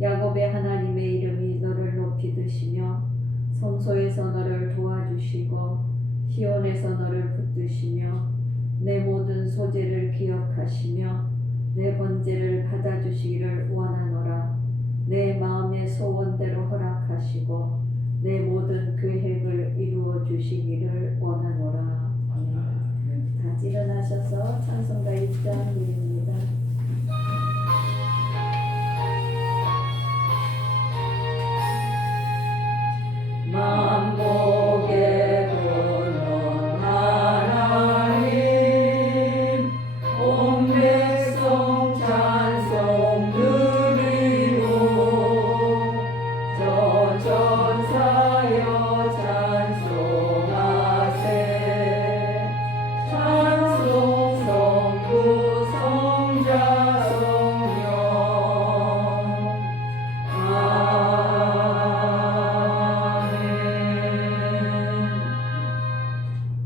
야곱의 하나님의 이름이 너를 높이 드시며 성소에서 너를 도와주시고 시온에서 너를 붙드시며 내 모든 소재를 기억하시며 내 번제를 받아주시기를 원하노라. 내 마음의 소원대로 허락하시고 내 모든 계획을 이루어 주시기를 원하노라. 아멘. 다 일어나셔서 찬송가 1장 드립니다. 만복의 근원 하나님 온 백성 찬송 드리고 저 천사여 찬송하세 찬송 성부 성자 성령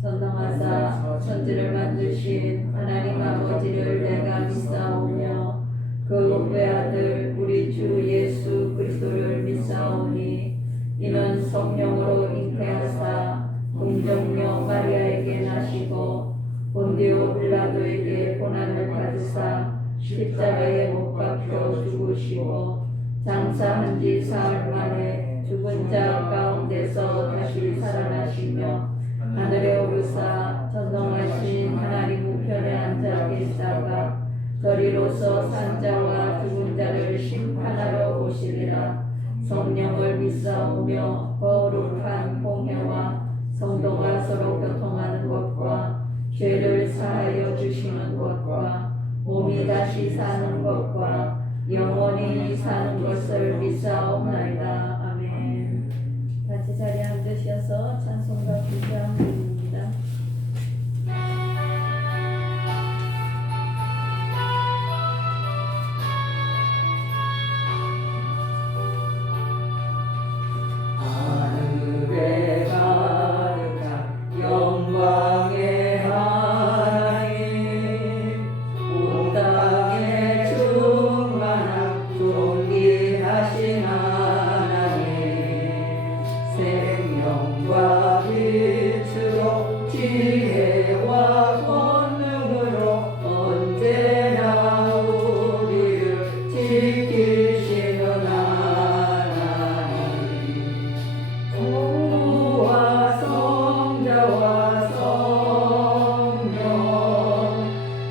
전능하사 천지를 만드신 하나님 아버지를 내가 믿사오며 그 외아들 우리 주 예수 그리스도를 믿사오니 이는 성령으로 잉태하사 공정녀 마리아에게 나시고 본디오 빌라도에게 고난을 받으사 십자가에 못 박혀 죽으시고 장사한 지 사흘 만에 죽은 자 가운데서 다시 살아나시며 하늘에 오르사 전능하신 하나님 우편에 앉아 계시다가 저리로서 산자와 죽은 자를 심판하러 오시리라. 성령을 믿사오며 거룩한 공회와 성도가 서로 교통하는 것과 죄를 사하여 주시는 것과 몸이 다시 사는 것과 영원히 사는 것을 믿사옵나이다. 아멘. 같이 자리에 앉으셔서 찬송가 9장 드립니다. 하늘에 가득한 영광의 하나님 온 땅에 충만한 존귀하신 하나님 생명과 빛으로 지혜와 권능으로 언제나 우리를 지키시는 하나님 성부와 성자와 성령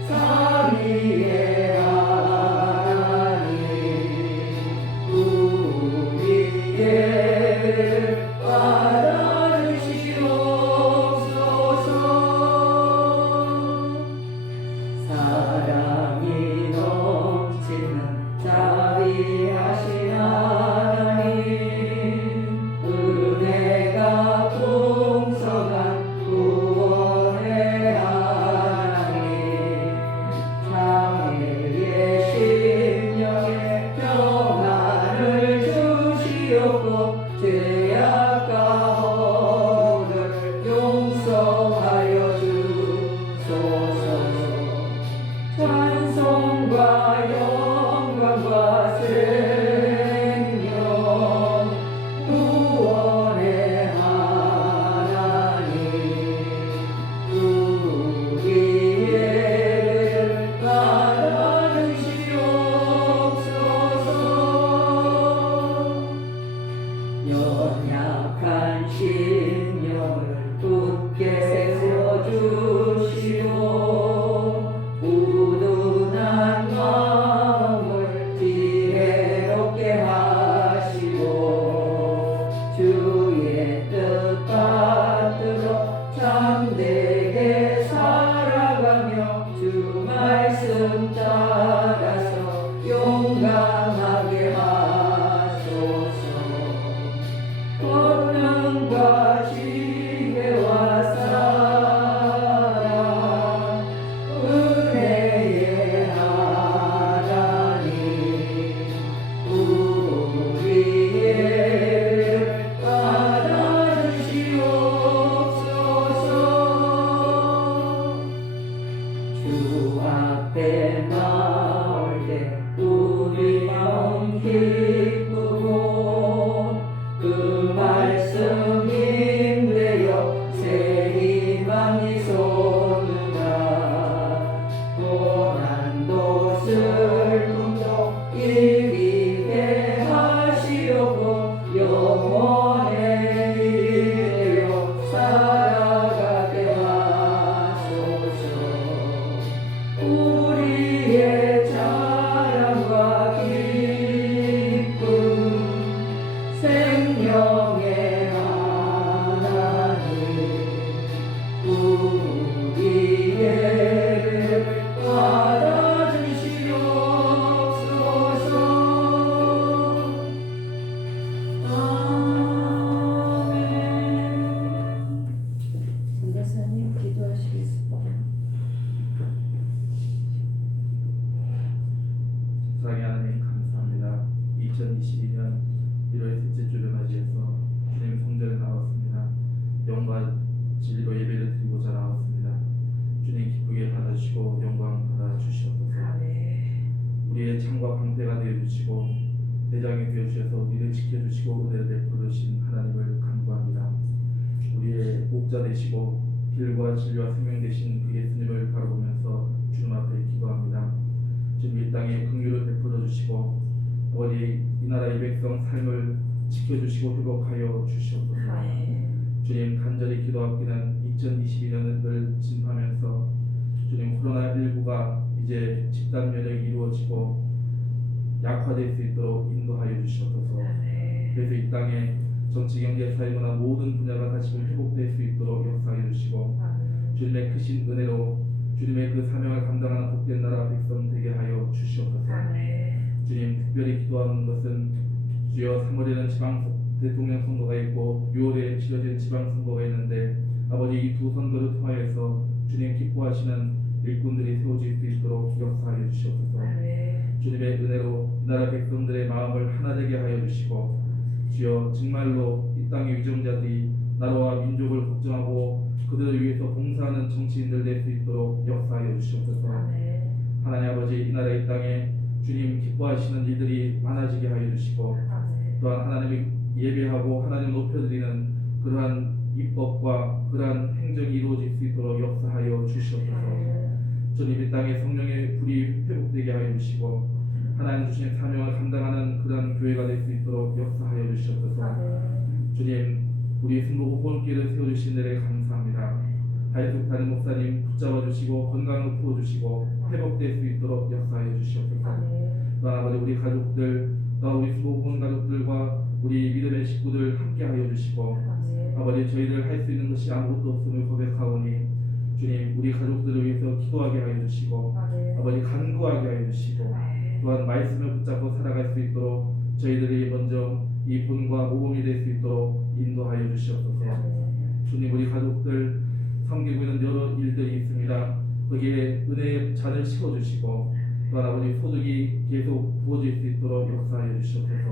삼위의 하나님 우리의 죄를 받아주시옵소서. 사랑이 넘치는 자비하신 하나님 은혜가 풍성한 구원의 하나님 장애의 심령에 평안을 주시옵고 죄악 가운을 용서하여 주소서. 찬송과 영광과 생명 구원의 하나님 우리의 죄를 받아주시옵소서. 연약한 심령을 굳게 세워주시고 우둔한 마음을 지혜롭게 하시고 주의 뜻 받들어 참되게 살아가며 주 말씀 따라서 용감하게 하소서. 권능과 지혜와 사랑 은혜의 하나님 우리의 죄를 받아주시옵소서. 주 앞에 나올 때 우리 마음 깊이 존귀에 받아주시고 영광 받아주시옵소서. 우리의 창과 방패가 되어주시고 대장이 되어주셔서 우리를 지켜주시고 은혜를 베풀으신 하나님을 간구합니다. 우리의 목자 되시고 길과 진리와 생명 되신 그 예수님을 바라보면서 주님 앞에 기도합니다. 주님 이 땅에 긍휼을 베풀어 주시고 아버지 이 나라의 백성 삶을 지켜주시고 회복하여 주시옵소서. 주님 간절히 기도하기는 2022년을 진입하면서 주님 코로나19가 이제 집단 면역이 이루어지고 약화될 수 있도록 인도하여 주시옵소서. 그래서 이 땅에 정치, 경제, 사회, 문화 모든 분야가 다시금 회복될 수 있도록 역사하여 주시고 주님의 크신 은혜로 주님의 그 사명을 감당하는 복된 나라 백성 되게 하여 주시옵소서. 주님 특별히 기도하는 것은 주여 3월에는 지방 대통령 선거가 있고 6월에 치러질 지방 선거가 있는데 아버지 이 두 선거를 통하여서 주님 기뻐하시는 일꾼들이 세워질 수 있도록 역사하여 주시옵소서. 주님의 은혜로 나라 백성들의 마음을 하나 되게 하여 주시고 주여 정말로 이 땅의 위정자들이 나라와 민족을 걱정하고 그들을 위해서 봉사하는 정치인들 될 수 있도록 역사하여 주시옵소서. 하나님 아버지 이 나라 이 땅에 주님 기뻐하시는 일들이 많아지게 하여 주시고 또한 하나님이 예배하고 하나님 높여드리는 그러한 입법과 그러한 행정이 이루어질 수 있도록 역사하여 주시옵소서. 주님 이 땅에 성령의 불이 회복되게 하여 주시고 하나님 주신 사명을 감당하는 그러한 교회가 될 수 있도록 역사하여 주시옵소서. 주님 우리 승복우 호원교회를 세워주신 은혜에 감사합니다. 하이숙 다른 목사님 붙잡아 주시고 건강을 부어주시고 회복될 수 있도록 역사하여 주시옵소서. 또한 아버지 우리 가족들 또 우리 승복우 호원 가족들과 우리 믿음의 식구들 함께하여 주시고 아버지 저희들 할 수 있는 것이 아무것도 없음을 고백하오니 주님 우리 가족들을 위해서 기도하게 하여 주시고 아버지 간구하게 하여 주시고 또한 말씀을 붙잡고 살아갈 수 있도록 저희들이 먼저 이 본과 모범이 될 수 있도록 인도하여 주시옵소서. 주님 우리 가족들 섬기고 있는 여러 일들이 있습니다. 거기에 은혜의 잔을 채워주시고 또한 아버지 소득이 계속 부어질 수 있도록 역사하여 주시옵소서.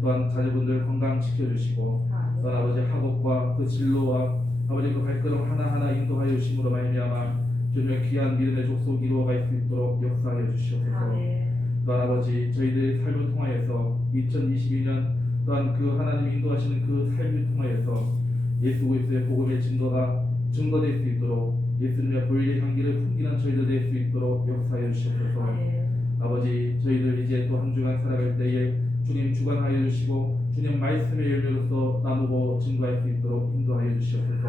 또한 자녀분들 건강 지켜주시고 또한 아버지 학업과 그 진로와 아버지 그 발걸음 하나하나 인도하여 주심으로 말미암아 주님의 귀한 믿음의 족속 이루어갈 수 있도록 역사하여 주시옵소서. 또한 아버지 저희들의 삶을 통하여서 2022년 또한 그 하나님 인도하시는 그 삶을 통하여서 예수 그리스도의 복음의 증거가 증거될 수 있도록 예수님의 보혈의 향기를 풍기는 저희들 될 수 있도록 역사하여 주시옵소서. 아버지 저희들 이제 또 한 주간 살아갈 때에 주님 주관하여 주시고 주님 말씀의 열매로서 나누고 증거할 수 있도록 인도하여 주시옵소서.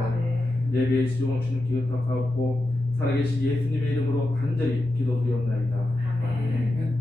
예배의 시종을 주님께 의탁하옵고 살아계신 예수님의 이름으로 간절히 기도드리옵나이다. 아멘.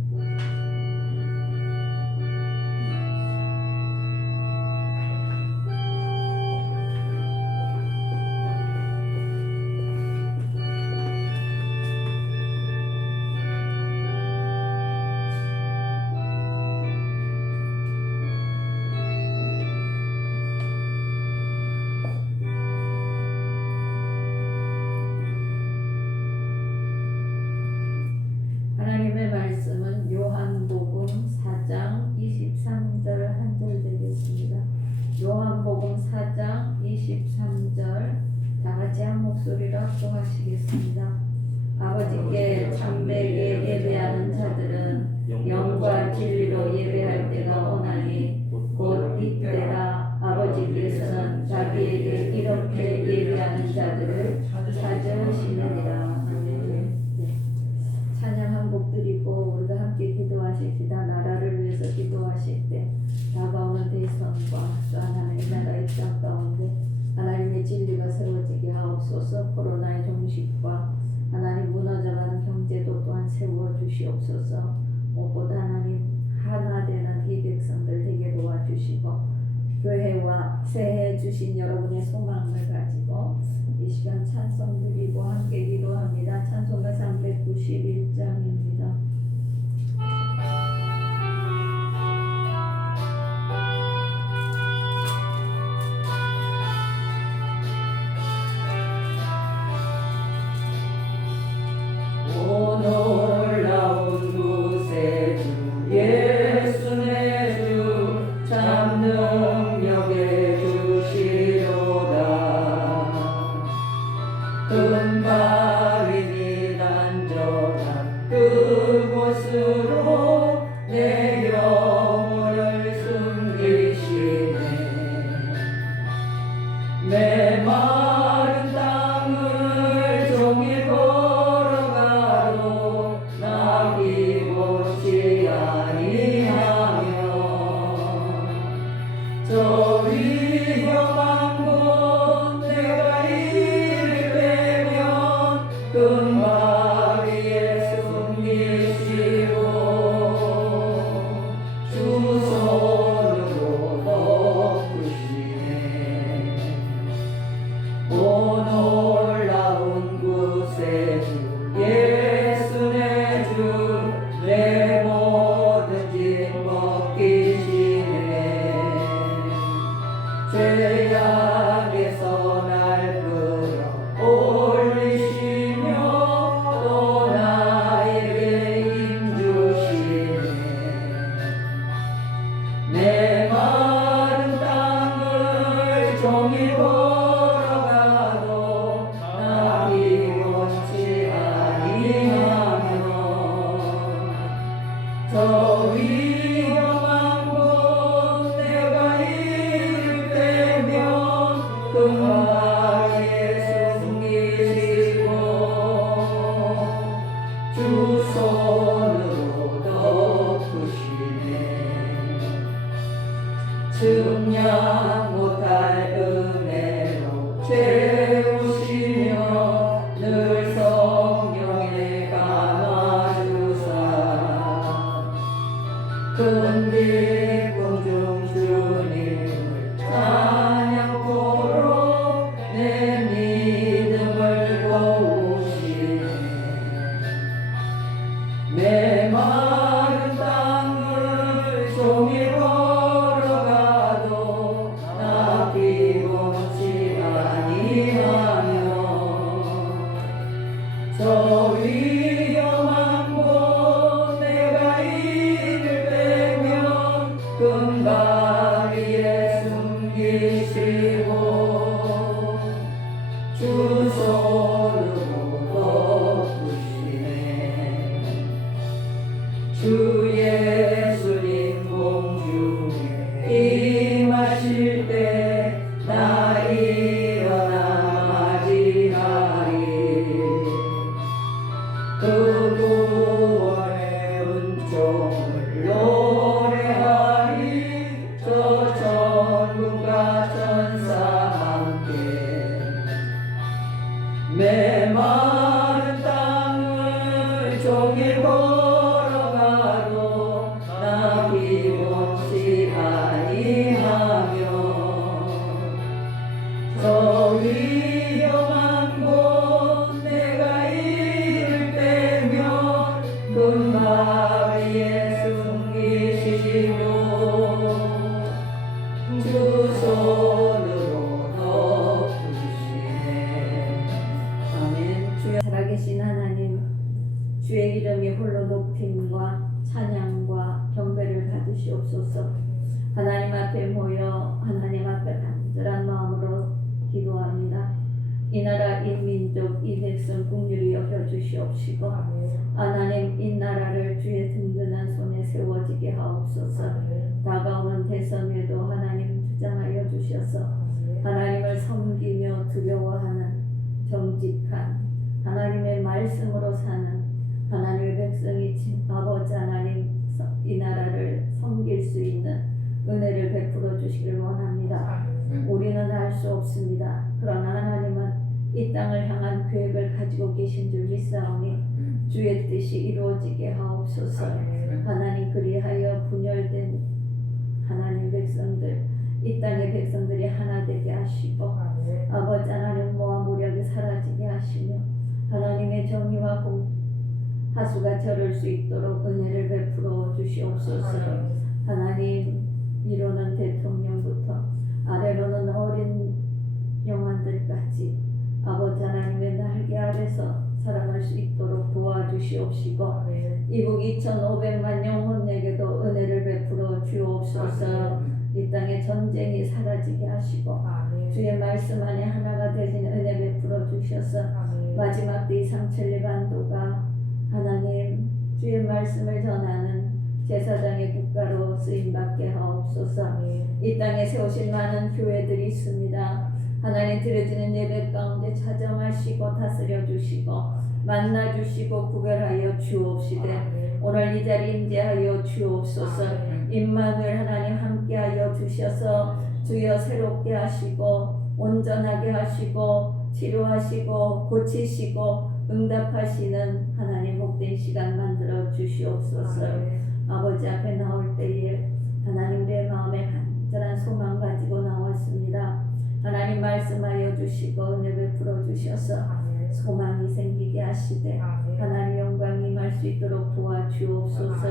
하나님의 말씀은 요한복음 4장 23절 한 절 되겠습니다. 요한복음 4장 23절 다 같이 한 목소리로 합독하시겠습니다. 아버지께 참되게 예배하는 자들은 영과 진리로 예배할 때가 오나니 곧 이때라. 아버지께서는 자기에게 이렇게 예배하는 자들을 찾으시느니라. 찬양 한 곡 드리고 우리가 함께 기도하십시다. 나라를 위해서 기도하실 때 다가오는 대선과 또 하나님의 나라 입장 가운데 하나님의 진리가 세워지게 하옵소서. 코로나의 종식과 하나님 무너져가는 경제도 또한 세워 주시옵소서. 무엇보다 하나님 하나 되는 이 백성들 되게 도와주시고 교회와 새해 주신 여러분의 소망을 가지고 이 시간 찬송 드리고 함께 기도합니다. 찬송가 391장입니다. 오 놀라운 구세주 예수 내 주 참 능력의 주시로 금방 위에 숨기시고 주 손으로 덮으시네. 오 놀라운 구세 주 예수 내 주 내 모든 짐 벗기시네. 죄악에서 날 끌어올리시며 또 나에게 힘주시네. 내 마른 땅을 종일 걸어가도 나 피곤치 아니하며 저 위험한 곳 내가 이를 때면 금방에 숨기시고 주 손으로 덮으시네. 측량 못할 은혜로 채우시며 늘 성령에 감아주사 큰 기쁨 중 주님을 찬양토록 내 믿음을 도우시네. 내 마른 땅을 종일 걸어가도 나 피곤치 아니하며 저 위험한 곳 내가 이를 빼면 금방 위에 숨기시고 주 손으로 덮으시네. 주 예수님 공중에 임하실 때 나 일어나 맞이하리. 그 구원의 은총을 노래하리. 저 천군과 천사 함께 내 마른 땅을 종일 걸어가도 나 피곤치 아니하며 저 위험한 곳 내가 이를 빼면 금방 위에 숨기시고 주 손으로 덮으시네. 아멘. 주여 살아계신 하나님, 주의 이름이 홀로 높임과 찬양과 경배를 받으시옵소서. 하나님 앞에 모여 하나님 앞에 간절한 마음으로 기도합니다. 이 나라 이 민족 이 백성 긍휼히 여겨주시옵시고 하나님 이 나라를 주의 든든한 손에 세워지게 하옵소서. 다가오는 대선에도 하나님 주장하여 주셔서 하나님을 섬기며 두려워하는 정직한 하나님의 말씀으로 사는 하나님의 백성이 아버지 하나님 이 나라를 섬길 수 있는 은혜를 베풀어 주시기를 원합니다. 우리는 알 수 없습니다. 그러나 하나님은 이 땅을 향한 계획을 가지고 계신 줄 믿사오니 주의 뜻이 이루어지게 하옵소서. 하나님 그리하여 분열된 하나님 백성들 이 땅의 백성들이 하나 되게 하시고 아버지 하나님 모아 무력이 사라지게 하시며 하나님의 정의와 하수가 저를 수 있도록 은혜를 베풀어 주시옵소서. 하나님 위로는 대통령부터 아래로는 어린 영혼들까지 아버지 하나님의 날개 아래서 살아갈 수 있도록 도와주시옵시고 이국 2,500만 영혼에게도 은혜를 베풀어 주옵소서. 이 땅에 전쟁이 사라지게 하시고 주의 말씀 안에 하나가 되신 은혜 베풀어 주셔서 마지막 때 이상천리 반도가 하나님 주의 말씀을 전하는 제사장의 국가로 쓰임받게 하옵소서. 이 땅에 세우실 많은 교회들이 있습니다. 하나님 드려지는 예배 가운데 차정하시고 다스려 주시고 만나 주시고 구별하여 주옵시되 오늘 이 자리 임재하여 주옵소서. 임마누엘 하나님 함께하여 주셔서 주여 새롭게 하시고 온전하게 하시고 치료하시고 고치시고 응답하시는 하나님 복된 시간 만들어 주시옵소서. 아버지 앞에 나올 때에 하나님 내 마음에 간절한 소망 가지고 나왔습니다. 하나님 말씀하여 주시고 은혜 베풀어 주셔서 소망이 생기게 하시되 하나님 영광이 임할 수 있도록 도와주옵소서.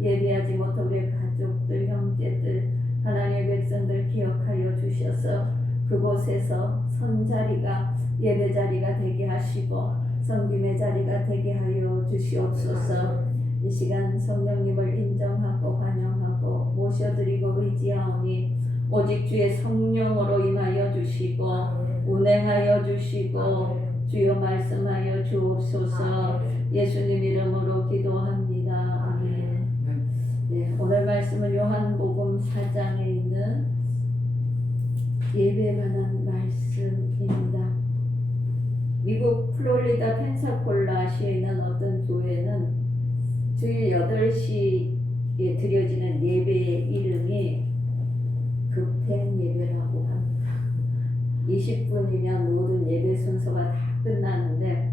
예배하지 못한 우리 가족들 형제들 하나님의 백성들 기억하여 주셔서 그곳에서 선자리가 예배 자리가 되게 하시고 섬김의 자리가 되게 하여 주시옵소서. 이 시간 성령님을 인정하고 환영하고 모셔드리고 의지하오니 오직 주의 성령으로 임하여 주시고 운행하여 주시고 주여 말씀하여 주옵소서. 예수님 이름으로 기도합니다. 아멘. 네, 오늘 말씀은 요한복음 4장에 있는 예배에 관한 말씀입니다. 미국 플로리다 펜사콜라시에 있는 어떤 교회는 주일 8시에 드려지는 예배의 이름이 급행 예배라고 합니다. 20분이면 모든 예배 순서가 다 끝나는데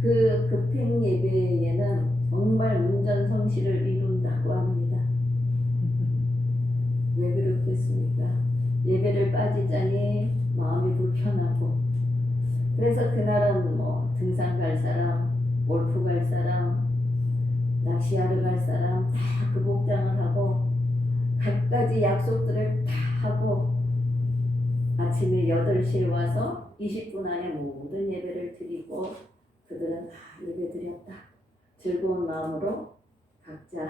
그 급행 예배에는 정말 문전성시를 이룬다고 합니다. 왜 그렇겠습니까? 예배를 빠지자니 마음이 불편하고 그래서 그날은 뭐 등산 갈 사람, 골프 갈 사람, 낚시하러 갈 사람 다 그 복장을 하고 갖가지 약속들을 다 하고 아침에 8시에 와서 20분 안에 모든 예배를 드리고 그들은 다 예배 드렸다. 즐거운 마음으로 각자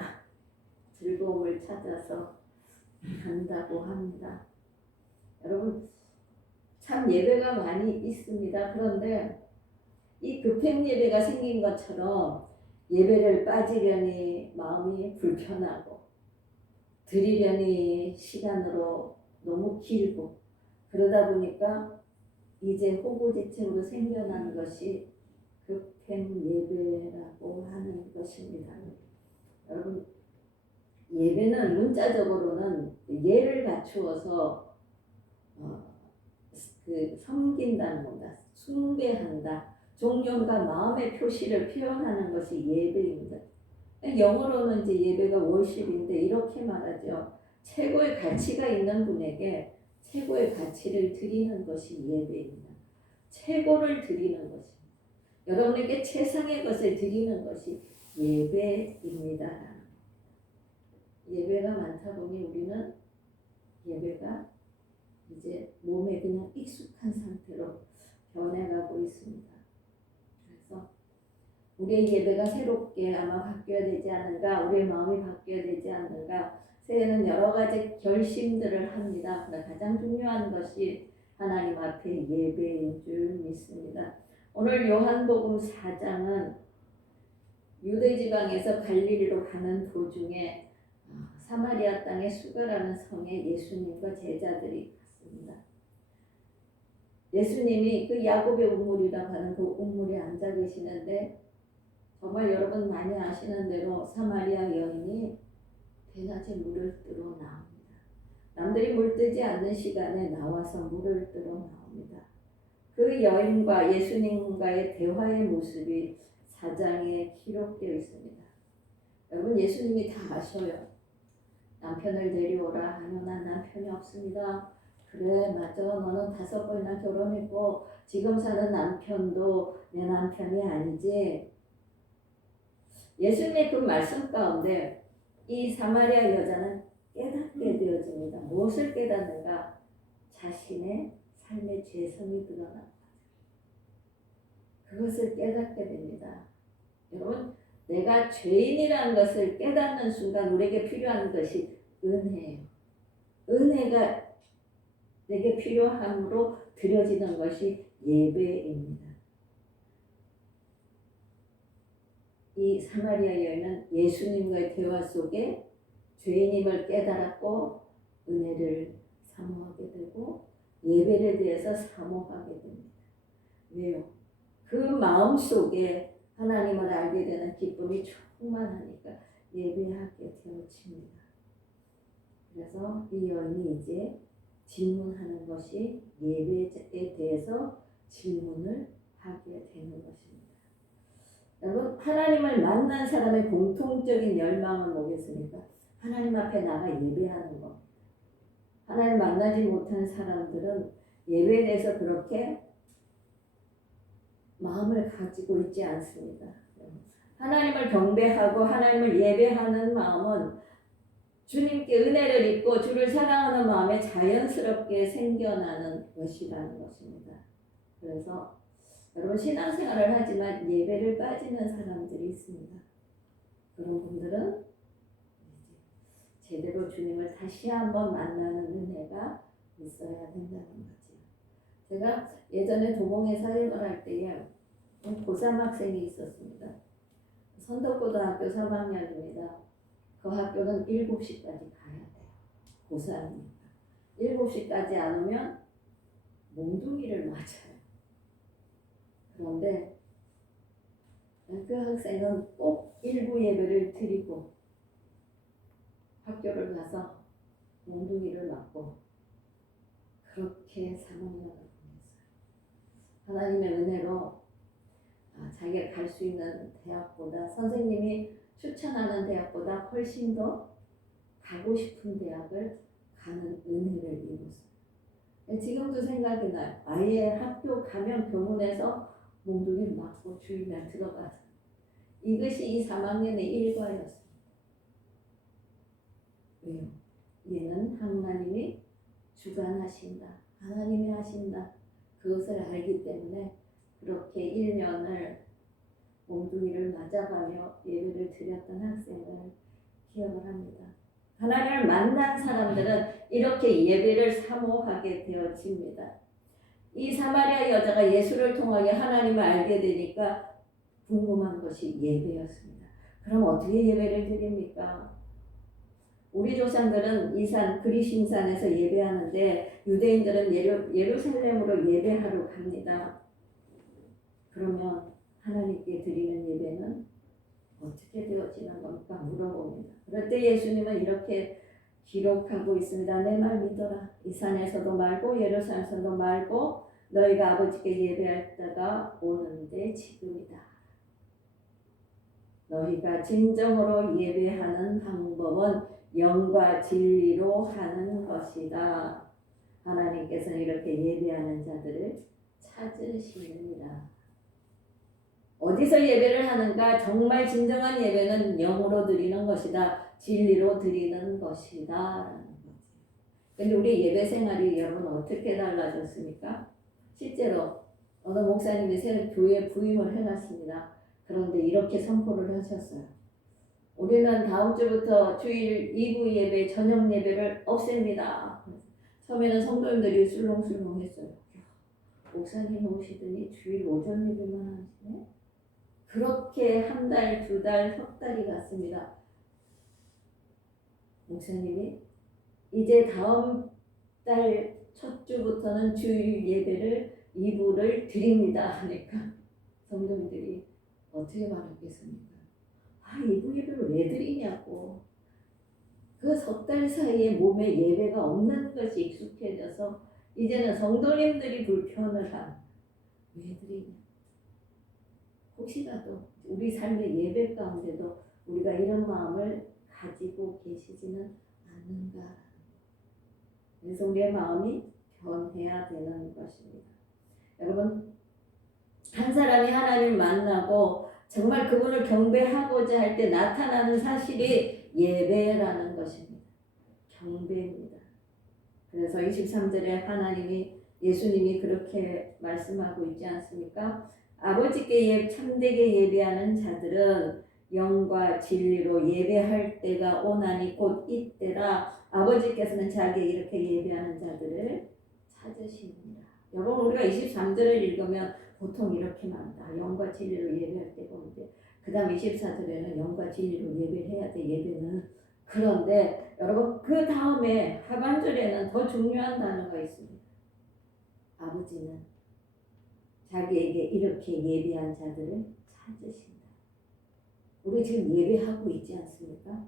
즐거움을 찾아서 간다고 합니다. 여러분 참 예배가 많이 있습니다. 그런데 이 급행 예배가 생긴 것처럼 예배를 빠지려니 마음이 불편하고 드리려니 시간으로 너무 길고 그러다 보니까 이제 호구지책으로 생겨난 것이 급행 예배라고 하는 것입니다. 여러분 예배는 문자적으로는 예를 갖추어서 섬긴다는 겁니다. 숭배한다. 종교가 마음의 표시를 표현하는 것이 예배입니다. 영어로는 이제 예배가 월십인데 이렇게 말하죠. 최고의 가치가 있는 분에게 최고의 가치를 드리는 것이 예배입니다. 최고를 드리는 것입니다. 여러분에게 최상의 것을 드리는 것이 예배입니다. 예배가 많다 보니 우리는 예배가 이제 몸에 그냥 익숙한 상태로 변해가고 있습니다. 그래서 우리의 예배가 새롭게 아마 바뀌어야 되지 않는가, 우리의 마음이 바뀌어야 되지 않는가, 새해는 여러 가지 결심들을 합니다. 그러나 가장 중요한 것이 하나님 앞에 예배인 줄 믿습니다. 오늘 요한복음 4장은 유대 지방에서 갈릴리로 가는 도중에 사마리아 땅의 수가라는 성에 예수님과 제자들이 갔습니다. 예수님이 그 야곱의 우물이라고 하는 그 우물에 앉아 계시는데 정말 여러분 많이 아시는 대로 사마리아 여인이 대낮에 물을 뜨러 나옵니다. 남들이 물 뜨지 않는 시간에 나와서 물을 뜨러 나옵니다. 그 여인과 예수님과의 대화의 모습이 4장에 기록되어 있습니다. 여러분 예수님이 다 아셔요. 남편을 데려오라. 아니요, 난 남편이 없습니다. 그래, 맞아. 너는 5번이나 결혼했고 지금 사는 남편도 내 남편이 아니지. 예수님의 그 말씀 가운데 이 사마리아 여자는 깨닫게 되어집니다. 무엇을 깨닫는가? 자신의 삶의 죄성이 드러난 거죠. 그것을 깨닫게 됩니다. 여러분, 내가 죄인이라는 것을 깨닫는 순간 우리에게 필요한 것이 은혜예요. 은혜가 내게 필요함으로 드려지는 것이 예배입니다. 이 사마리아 여인은 예수님과의 대화 속에 죄인임을 깨달았고 은혜를 사모하게 되고 예배에 대해서 사모하게 됩니다. 왜요? 그 마음 속에 하나님을 알게 되는 기쁨이 충만하니까 예배하게 되어집니다. 그래서 이 여인이 이제 질문하는 것이 예배에 대해서 질문을 하게 되는 것입니다. 여러분 하나님을 만난 사람의 공통적인 열망은 뭐겠습니까? 하나님 앞에 나가 예배하는 것. 하나님 만나지 못한 사람들은 예배에 대해서 그렇게 마음을 가지고 있지 않습니다. 하나님을 경배하고 하나님을 예배하는 마음은 주님께 은혜를 입고 주를 사랑하는 마음에 자연스럽게 생겨나는 것이라는 것입니다. 그래서 여러분 신앙생활을 하지만 예배를 빠지는 사람들이 있습니다. 그런 분들은 제대로 주님을 다시 한번 만나는 은혜가 있어야 된다는 거죠. 제가 예전에 도봉에 사역을 할 때에 고3 학생이 있었습니다. 선덕고등학교 3학년입니다. 그 학교는 7시까지 가야 돼요. 고3이니까. 7시까지 안 오면 몽둥이를 맞아요. 그런데 그 학생은 꼭 일부 예배를 드리고 학교를 가서 몽둥이를 맞고 그렇게 3학년을 보냈어요. 하나님의 은혜로 자기가 갈 수 있는 대학보다 선생님이 추천하는 대학보다 훨씬 더 가고 싶은 대학을 가는 은혜를 입었어요. 지금도 생각이 나요. 아예 학교 가면 병원에서 몽둥이를 맞고 주일날 들어가서 이것이 이 3학년의 일과였습니다. 왜요? 얘는 하나님이 주관하신다. 하나님이 하신다. 그것을 알기 때문에 그렇게 1년을 몽둥이를 맞아가며 예배를 드렸던 학생을 기억을 합니다. 하나님을 만난 사람들은 이렇게 예배를 사모하게 되어집니다. 이 사마리아 여자가 예수를 통하여 하나님을 알게 되니까 궁금한 것이 예배였습니다. 그럼 어떻게 예배를 드립니까? 우리 조상들은 이 산 그리심산에서 예배하는데 유대인들은 예루살렘으로 예배하러 갑니다. 그러면 하나님께 드리는 예배는 어떻게 되어지는 겁니까? 물어봅니다. 그럴 때 예수님은 이렇게 기록하고 있습니다. 내 말 믿어라. 이 산에서도 말고 예루살렘에서도 말고 너희가 아버지께 예배할 때가 오는데 지금이다. 너희가 진정으로 예배하는 방법은 영과 진리로 하는 것이다. 하나님께서는 이렇게 예배하는 자들을 찾으시느니라. 어디서 예배를 하는가? 정말 진정한 예배는 영으로 드리는 것이다. 진리로 드리는 것이다. 라는 거지. 근데 우리 예배 생활이 여러분 어떻게 달라졌습니까? 실제로 어느 목사님이 새로 교회 부임을 해놨습니다. 그런데 이렇게 선포를 하셨어요. 우리는 다음 주부터 주일 2부 예배, 저녁 예배를 없앱니다. 처음에는 성도님들이 술렁술렁 했어요. 목사님 오시더니 주일 오전 예배만 하시네? 그렇게 한 달, 두 달, 석 달이 갔습니다. 목사님이 이제 다음 달 첫 주부터는 주일 예배를 2부를 드립니다 하니까 성도님들이 어떻게 말했겠습니까? 2부 예배를 왜 드리냐고. 그 석 달 사이에 몸에 예배가 없는 것이 익숙해져서 이제는 성도님들이 불편을 왜 드리냐. 혹시라도 우리 삶의 예배 가운데도 우리가 이런 마음을 가지고 계시지는 않는가. 그래서 우리의 마음이 변해야 되는 것입니다. 여러분, 한 사람이 하나님을 만나고 정말 그분을 경배하고자 할 때 나타나는 사실이 예배라는 것입니다. 경배입니다. 그래서 23절에 예수님이 그렇게 말씀하고 있지 않습니까? 아버지께 참되게 예배하는 자들은 영과 진리로 예배할 때가 오나니 곧 이때라. 아버지께서는 자기에 이렇게 예배하는 자들을 찾으시느니라. 여러분 우리가 23절을 읽으면 보통 이렇게 말한다. 영과 진리로 예배할 때가 오는데 그 다음 24절에는 영과 진리로 예배를 해야 돼. 예배는. 그런데 여러분 그 다음에 하반절에는 더 중요한 단어가 있습니다. 아버지는 자기에게 이렇게 예배한 자들을 찾으신다. 우리 지금 예배하고 있지 않습니까?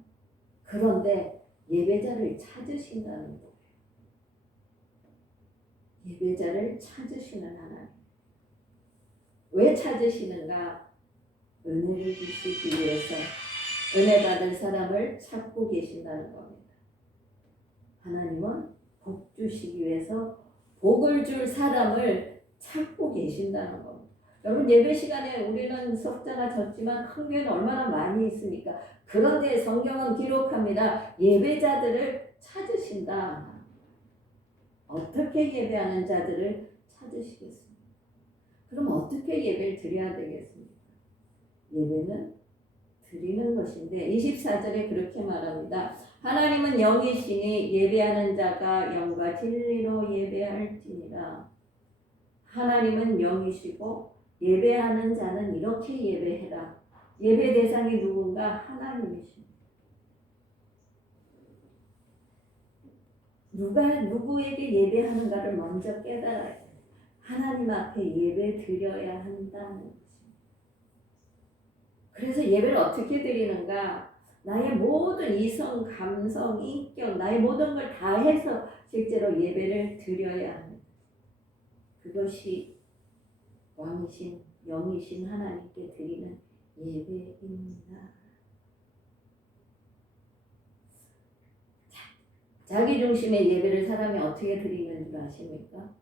그런데 예배자를 찾으신다는 거예요. 예배자를 찾으시는 하나님. 왜 찾으시는가? 은혜를 복을 주시기 위해서 은혜 받을 사람을 찾고 계신다는 겁니다. 하나님은 복 주시기 위해서 복을 줄 사람을 찾고 계신다는 겁니다. 여러분 예배 시간에 우리는 석자가 적지만 큰 교회는 얼마나 많이 있습니까? 그런데 성경은 기록합니다. 예배자들을 찾으신다. 어떻게 예배하는 자들을 찾으시겠습니까? 그럼 어떻게 예배를 드려야 되겠습니까? 예배는 드리는 것인데 24절에 그렇게 말합니다. 하나님은 영이시니 예배하는 자가 영과 진리로 예배할지니라. 하나님은 영이시고 예배하는 자는 이렇게 예배해라. 예배 대상이 누군가? 하나님이십니다. 누가 누구에게 예배하는가를 먼저 깨달아야 돼요. 하나님 앞에 예배 드려야 한다는 것입니다. 그래서 예배를 어떻게 드리는가? 나의 모든 이성, 감성, 인격, 나의 모든 걸 다 해서 실제로 예배를 드려야 합니다. 그것이 왕이신 영이신 하나님께 드리는 예배입니다. 자기 중심의 예배를 사람이 어떻게 드리는 줄 아십니까?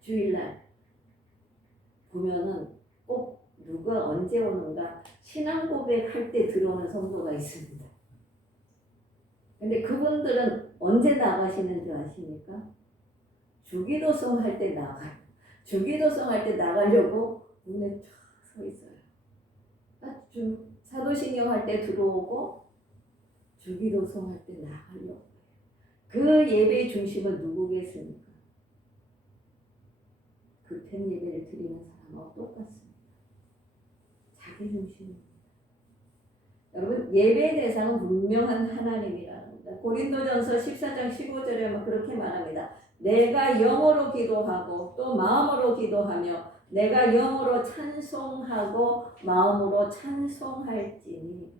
주일날 보면은 꼭 누가 언제 오는가 신앙 고백할 때 들어오는 성도가 있습니다. 근데 그분들은 언제 나가시는 줄 아십니까? 주기도송 할 때 나가요. 주기도송 할 때 나가려고 문에 쫙 서 있어요. 사도신경 할 때 들어오고 주기도송 할 때 나가려고. 그 예배의 중심은 누구겠습니까? 급한 예배를 드리는 사람하고 똑같습니다. 자기 중심입니다. 여러분 예배의 대상은 분명한 하나님이라는 겁니다. 고린도전서 14장 15절에 그렇게 말합니다. 내가 영어로 기도하고 또 마음으로 기도하며 내가 영어로 찬송하고 마음으로 찬송할지니.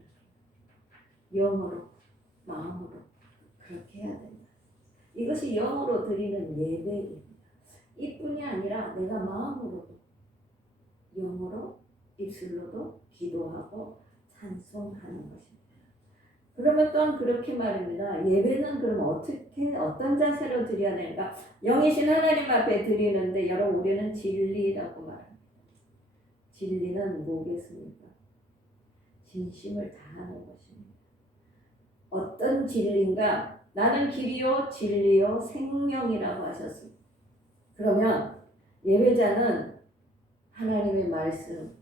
영어로 마음으로 그렇게 해야 된다. 이것이 영어로 드리는 예배입니다. 이뿐이 아니라 내가 마음으로도 영어로 입술로도 기도하고 찬송하는 것입니다. 그러면 또한 그렇게 말합니다. 예배는 그럼 어떤 자세로 드려야 되는가? 영이신 하나님 앞에 드리는데 여러분 우리는 진리라고 말합니다. 진리는 뭐겠습니까? 진심을 다하는 것입니다. 어떤 진리인가? 나는 길이요 진리요 생명이라고 하셨습니다. 그러면 예배자는 하나님의 말씀,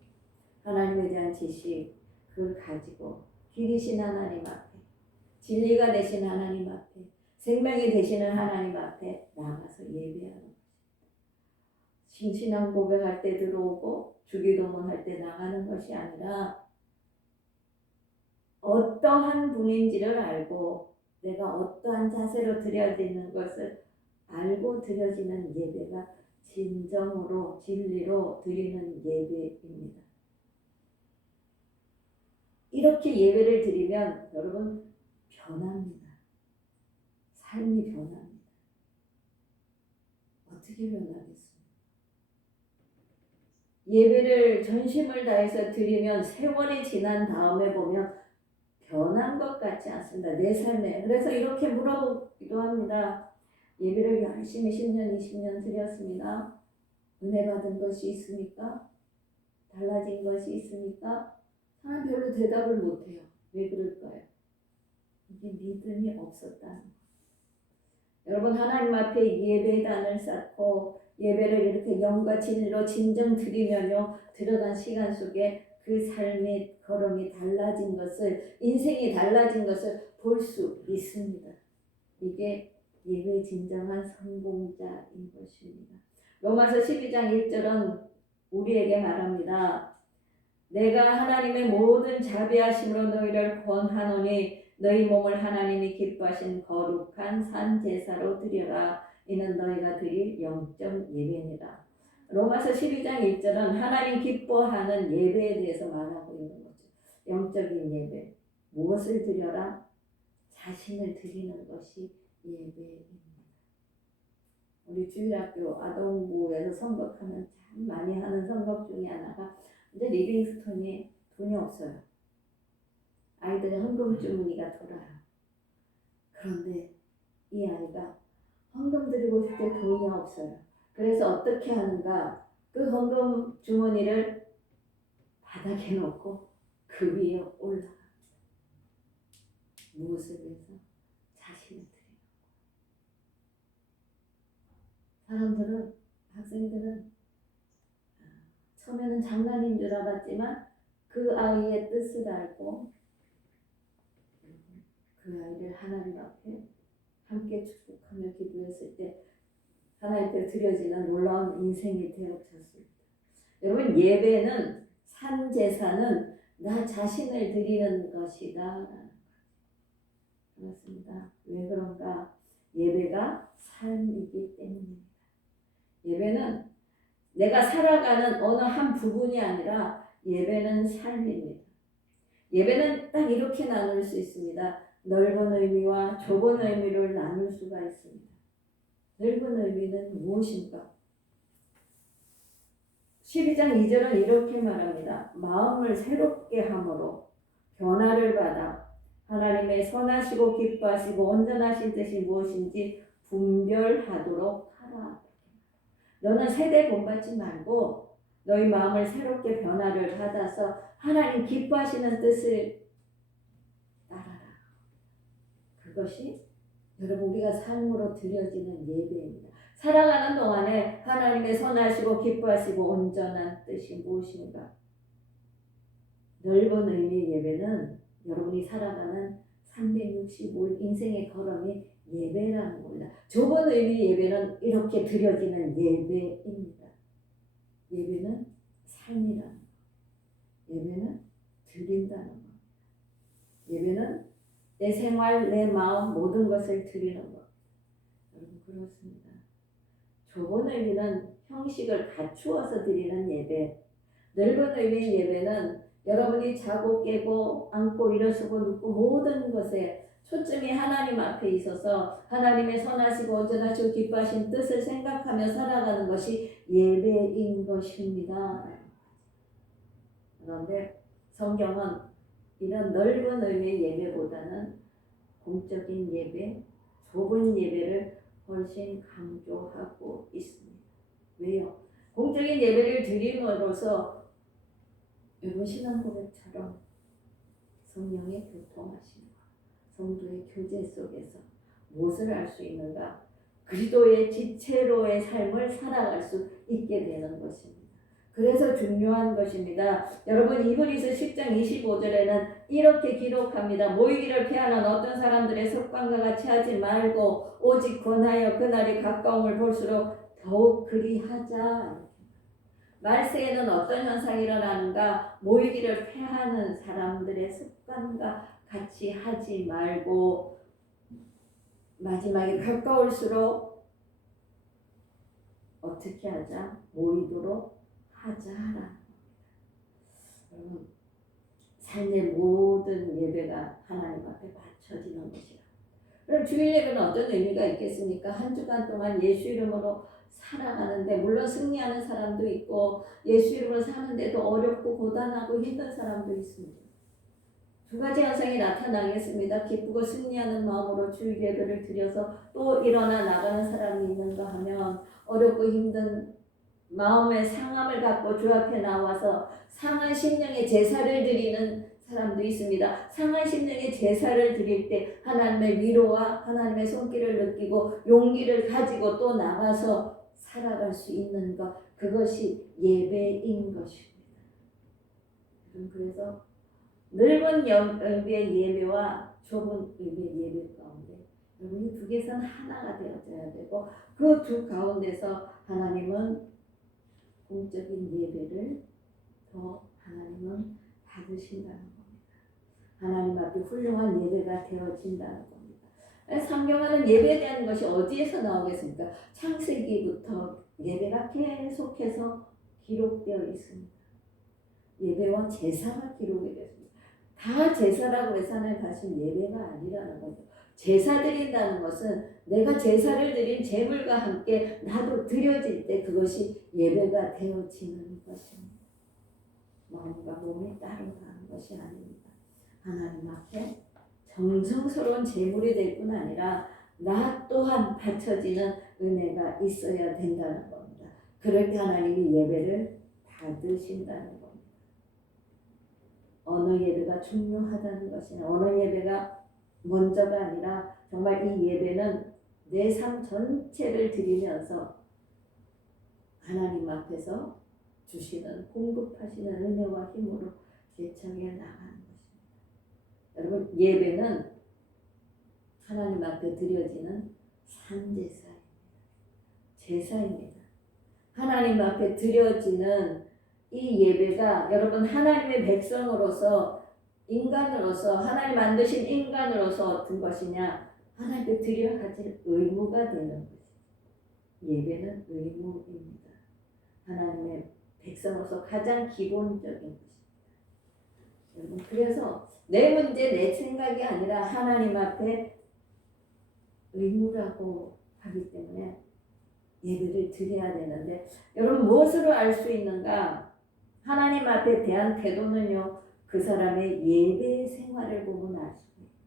하나님에 대한 지식 그걸 가지고 길이신 하나님 앞에, 진리가 되신 하나님 앞에, 생명이 되시는 하나님 앞에 나가서 예배하는 것입니다. 신앙 고백할 때 들어오고 주기도문 할 때 나가는 것이 아니라 어떠한 분인지를 알고 내가 어떠한 자세로 드려야 되는 것을 알고 드려지는 예배가 진정으로 진리로 드리는 예배입니다. 이렇게 예배를 드리면 여러분 변합니다. 삶이 변합니다. 어떻게 변하겠습니까? 예배를 전심을 다해서 드리면 세월이 지난 다음에 보면 변한 것 같지 않습니다. 내 삶에. 그래서 이렇게 물어보기도 합니다. 예배를 열심히 10년, 20년 드렸습니다. 은혜 받은 것이 있습니까? 달라진 것이 있습니까? 사람 별로 대답을 못해요. 왜 그럴까요? 이게 믿음이 없었다는 거예요. 여러분 하나님 앞에 예배단을 쌓고 예배를 이렇게 영과 진리로 진정 드리면요. 들어간 시간 속에 그 삶의 걸음이 달라진 것을 인생이 달라진 것을 볼 수 있습니다. 이게 예배의 진정한 성공자인 것입니다. 로마서 12장 1절은 우리에게 말합니다. 내가 하나님의 모든 자비하심으로 너희를 권하노니 너희 몸을 하나님이 기뻐하신 거룩한 산 제사로 드려라. 이는 너희가 드릴 영적 예배니라. 로마서 12장 1절은 하나님 기뻐하는 예배에 대해서 말하고 있는 거죠. 영적인 예배. 무엇을 드려라? 자신을 드리는 것이 예배입니다. 우리 주일학교 아동부에서 선곡하면 참 많이 하는 선곡 중에 하나가 이제 리빙스톤이 돈이 없어요. 아이들의 헌금 주머니가 돌아요. 그런데 이 아이가 헌금 드리고 싶을 때 돈이 없어요. 그래서 어떻게 하는가? 그 헌금 주머니를 바닥에 놓고 그 위에 올라가. 무엇을 위해서? 자신을 드리는 거예요. 사람들은, 학생들은 처음에는 장난인 줄 알았지만 그 아이의 뜻을 알고 그 아이를 하나님 앞에 함께 축복하며 기도했을 때 하나님께 드려지는 놀라운 인생이 되어졌습니다. 여러분, 예배는 산 제사는 나 자신을 드리는 것이다. 그렇습니다. 왜 그런가? 예배가 삶이기 때문입니다. 예배는 내가 살아가는 어느 한 부분이 아니라 예배는 삶입니다. 예배는 딱 이렇게 나눌 수 있습니다. 넓은 의미와 좁은 의미를 나눌 수가 있습니다. 넓은 의미는 무엇인가? 12장 2절은 이렇게 말합니다. 마음을 새롭게 함으로 변화를 받아 하나님의 선하시고 기뻐하시고 온전하신 뜻이 무엇인지 분별하도록 하라. 너는 세대 본받지 말고 너희 마음을 새롭게 변화를 받아서 하나님 기뻐하시는 뜻을 따라라. 그것이 여러분 우리가 삶으로 드려지는 예배입니다. 살아가는 동안에 하나님의 선하시고 기뻐하시고 온전한 뜻이 무엇인가? 넓은 의미의 예배는 여러분이 살아가는 365일 인생의 걸음이 예배라는 겁니다. 좁은 의미의 예배는 이렇게 드려지는 예배입니다. 예배는 삶이라는 것. 예배는 드린다는 것. 예배는 내 생활, 내 마음 모든 것을 드리는 것. 여러분 그렇습니다. 좁은 의미는 형식을 갖추어서 드리는 예배. 넓은 의미의 예배는 여러분이 자고 깨고 앉고 일어서고 눕고 모든 것에 초점이 하나님 앞에 있어서 하나님의 선하시고 온전하시고 기뻐하신 뜻을 생각하며 살아가는 것이 예배인 것입니다. 그런데 성경은 이런 넓은 의미의 예배보다는 공적인 예배, 좁은 예배를 훨씬 강조하고 있습니다. 왜요? 공적인 예배를 드림으로써 여러분 신앙 고백처럼 성령의 교통하심과 성도의 교제 속에서 무엇을 알 수 있는가? 그리스도의 지체로의 삶을 살아갈 수 있게 되는 것입니다. 그래서 중요한 것입니다. 여러분 히브리서 10장 25절에는 이렇게 기록합니다. 모이기를 피하는 어떤 사람들의 습관과 같이 하지 말고 오직 권하여 그날이 가까움을 볼수록 더욱 그리하자. 말세에는 어떤 현상이 일어나는가? 모이기를 패하는 사람들의 습관과 같이 하지 말고 마지막에 가까울수록 어떻게 하자? 모이도록 하자라. 여러분 삶의 모든 예배가 하나님 앞에 바쳐지는 것이라. 그럼 주일 예배는 어떤 의미가 있겠습니까? 한 주간 동안 예수 이름으로 살아가는데 물론 승리하는 사람도 있고 예수 이름으로 사는데도 어렵고 고단하고 힘든 사람도 있습니다. 두 가지 현상이 나타나겠습니다. 기쁘고 승리하는 마음으로 주일 예배를 드려서 또 일어나 나가는 사람이 있는가 하면 어렵고 힘든 마음의 상함을 갖고 주 앞에 나와서 상한 심령의 제사를 드리는 사람도 있습니다. 상한 심령의 제사를 드릴 때 하나님의 위로와 하나님의 손길을 느끼고 용기를 가지고 또 나가서 살아갈 수 있는 것, 그것이 예배인 것입니다. 그래서 넓은 의미의 예배와 좁은 의미의 예배 가운데 여러분이 두 개선 하나가 되어져야 되고 그 두 가운데서 하나님은 공적인 예배를 더 하나님은 받으신다는 겁니다. 하나님 앞에 훌륭한 예배가 되어진다는 겁니다. 성경에는 예배에 대한 것이 어디에서 나오겠습니까? 창세기부터 예배가 계속해서 기록되어 있습니다. 예배와 제사가 기록이 됐습니다. 다 제사라고 해서 하나님 하신 예배가 아니라는 거죠. 제사 드린다는 것은 내가 제사를 드린 제물과 함께 나도 드려질 때 그것이 예배가 되어지는 것입니다. 마음과 몸이 따로 가는 것이 아닙니다. 하나님 앞에 정성스러운 제물이 될 뿐 아니라 나 또한 바쳐지는 은혜가 있어야 된다는 겁니다. 그럴 때 하나님이 예배를 받으신다는 겁니다. 어느 예배가 중요하다는 것이냐, 어느 예배가 먼저가 아니라 정말 이 예배는 내 삶 전체를 드리면서 하나님 앞에서 주시는 공급하시는 은혜와 힘으로 개척해 나가는 것입니다. 여러분, 예배는 하나님 앞에 드려지는 산제사입니다. 제사입니다. 하나님 앞에 드려지는 이 예배가 여러분 하나님의 백성으로서 인간으로서 하나님 만드신 인간으로서 어떤 것이냐, 하나님께 드려야 할 의무가 되는 것입니다. 예배는 의무입니다. 하나님의 백성으로서 가장 기본적인 것입니다. 여러분, 그래서 내 문제, 내 생각이 아니라 하나님 앞에 의무라고 하기 때문에 예배를 드려야 되는데, 여러분 무엇으로 알 수 있는가? 하나님 앞에 대한 태도는요, 그 사람의 예배 생활을 보면 알 수 있어요.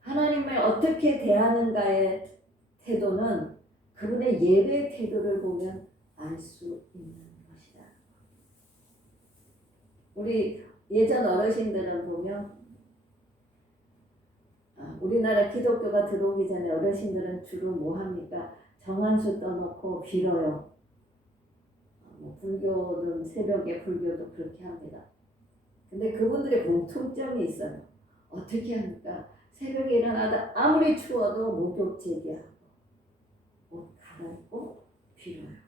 하나님을 어떻게 대하는가의 태도는 그분의 예배 태도를 보면 알 수 있는 것이다. 우리 예전 어르신들은 보면 우리나라 기독교가 들어오기 전에 어르신들은 주로 뭐 합니까? 정한수 떠놓고 빌어요. 불교는 새벽에 불교도 그렇게 합니다. 근데 그분들의 공통점이 있어요. 어떻게 합니까? 새벽에 일어나다 아무리 추워도 목욕 제기하고 옷 갈아입고 빌어요.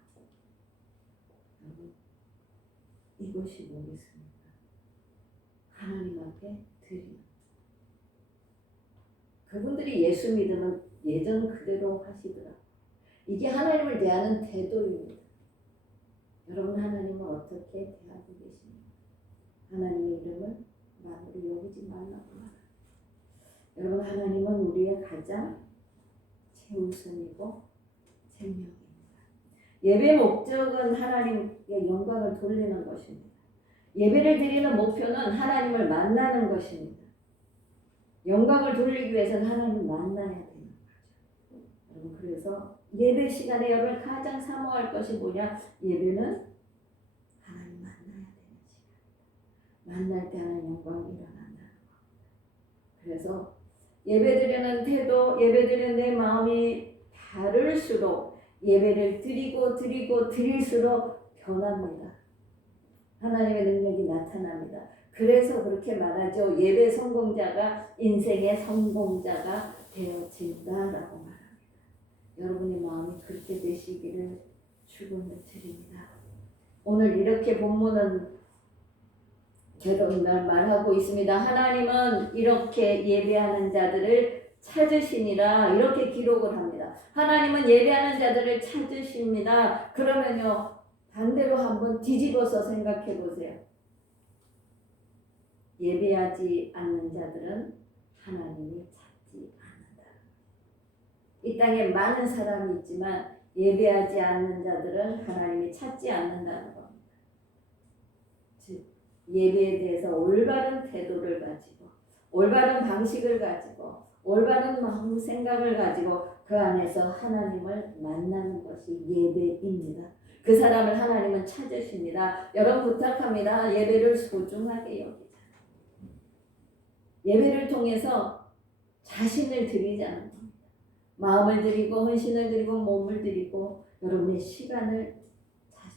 이것이 뭐겠습니까? 하나님 앞에 드리는. 그분들이 예수 믿으면 예전 그대로 하시더라고요. 이게 하나님을 대하는 태도입니다. 여러분, 하나님은 어떻게 대하고 계십니까? 하나님의 이름을 만으로 여기지 말라고 말합니다. 여러분, 하나님은 우리의 가장 최우선이고 생명입니다. 예배 목적은 하나님의 영광을 돌리는 것입니다. 예배를 드리는 목표는 하나님을 만나는 것입니다. 영광을 돌리기 위해서는 하나님을 만나야 되는 거죠. 여러분, 그래서 예배 시간에 여러분 가장 사모할 것이 뭐냐? 예배는 하나님 만나야 되는 시간. 만날 때 하나님 영광이 일어난다는 겁니다. 그래서 예배드리는 태도, 예배드리는 내 마음이 다를수록 예배를 드릴수록 변합니다. 하나님의 능력이 나타납니다. 그래서 그렇게 말하죠. 예배 성공자가 인생의 성공자가 되어진다라고 말합니다. 여러분의 마음이 그렇게 되시기를 축원을 드립니다. 오늘 이렇게 본문은 계속 말하고 있습니다. 하나님은 이렇게 예배하는 자들을 찾으시니라, 이렇게 기록을 합니다. 하나님은 예배하는 자들을 찾으십니다. 그러면요, 반대로 한번 뒤집어서 생각해 보세요. 예배하지 않는 자들은 하나님이 찾지 않는다. 이 땅에 많은 사람이 있지만 예배하지 않는 자들은 하나님이 찾지 않는다는 겁니다. 즉, 예배에 대해서 올바른 태도를 가지고, 올바른 방식을 가지고, 올바른 마음 생각을 가지고 그 안에서 하나님을 만나는 것이 예배입니다. 그 사람을 하나님은 찾으십니다. 여러분 부탁합니다. 예배를 소중하게 여기자. 예배를 통해서 자신을 드리자는 겁니다. 마음을 드리고 헌신을 드리고 몸을 드리고 여러분의 시간을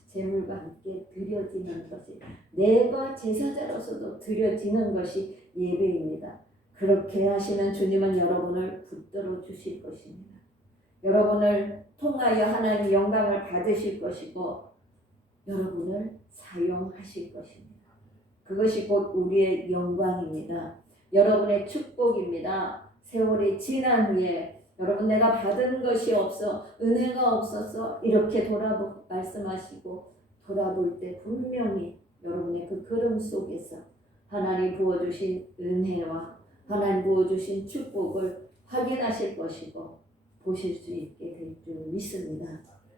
재물과 함께 드려지는 것이, 내가 제사자로서도 드려지는 것이 예배입니다. 그렇게 하시는 주님은 여러분을 붙들어 주실 것입니다. 여러분을 통하여 하나님 영광을 받으실 것이고 여러분을 사용하실 것입니다. 그것이 곧 우리의 영광입니다. 여러분의 축복입니다. 세월이 지난 후에 여러분, 내가 받은 것이 없어, 은혜가 없어서 이렇게 말씀하시고 돌아볼 때 분명히 여러분의 그 걸음 속에서 하나님 부어주신 은혜와 하나님 부어주신 축복을 확인하실 것이고 보실 수 있게 될 줄 믿습니다.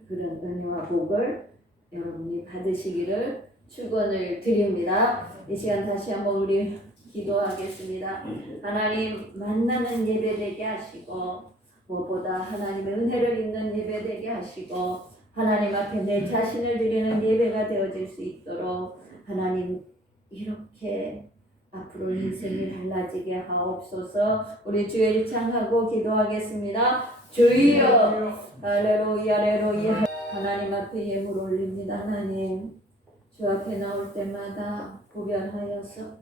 그런 은혜와 복을 여러분이 받으시기를 축원을 드립니다. 이 시간 다시 한번 우리 기도하겠습니다. 하나님 만나는 예배 되게 하시고 무엇보다 하나님의 은혜를 입는 예배 되게 하시고 하나님 앞에 내 자신을 드리는 예배가 되어질 수 있도록 하나님 이렇게 앞으로 인생이 달라지게 하옵소서. 우리 주의 일창하고 기도하겠습니다. 주여 할렐루야 할렐루야. 하나님 앞에 예물 올립니다. 하나님 주 앞에 나올 때마다 보변하여서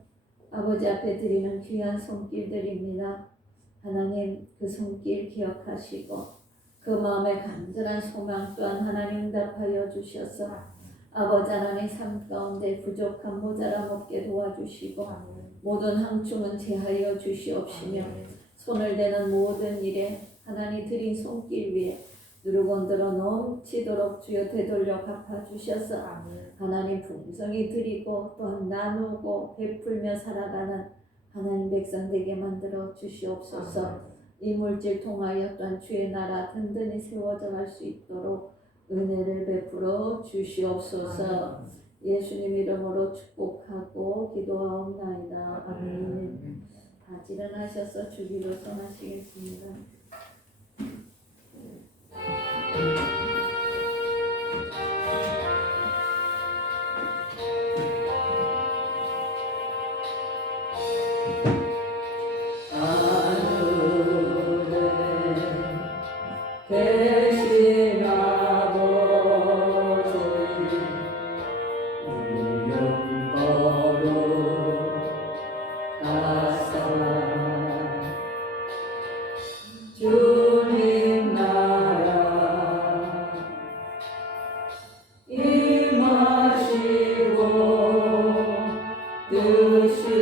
아버지 앞에 드리는 귀한 손길들입니다. 하나님 그 손길 기억하시고 그 마음의 간절한 소망 또한 하나님 응답하여 주셔서 아버지 하나님 삶 가운데 부족한 모자람 없게 도와주시고 모든 항충은 제하여 주시옵시며 손을 대는 모든 일에 하나님 드린 손길 위에 누르건들어 넘치도록 주여 되돌려 갚아주셔서 하나님 풍성히 드리고 또한 나누고 베풀며 살아가는 하나님 백성 되게 만들어 주시옵소서. 이 물질 통하여 또한 주의 나라 든든히 세워져 갈 수 있도록 은혜를 베풀어 주시옵소서. 예수님 이름으로 축복하고 기도하옵나이다. 아멘. 다 일어나셔서 주기로 선하시겠습니다. 대신 아버지 이름 거룩하사 주님 나라 임하시고 뜻이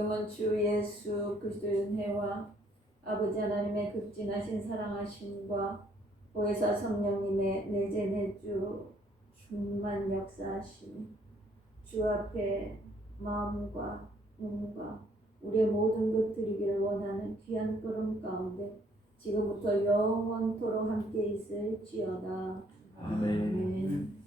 지금은 주 예수 그리스도의 은혜와 아버지 하나님의 극진하신 사랑하심과 보혜사 성령님의 내재 내주 충만 역사하심이 주 앞에 마음과 몸과 우리의 모든 것 드리기를 원하는 귀한 걸음 가운데 지금부터 영원토록 함께 있을지어다. 아멘. 아멘.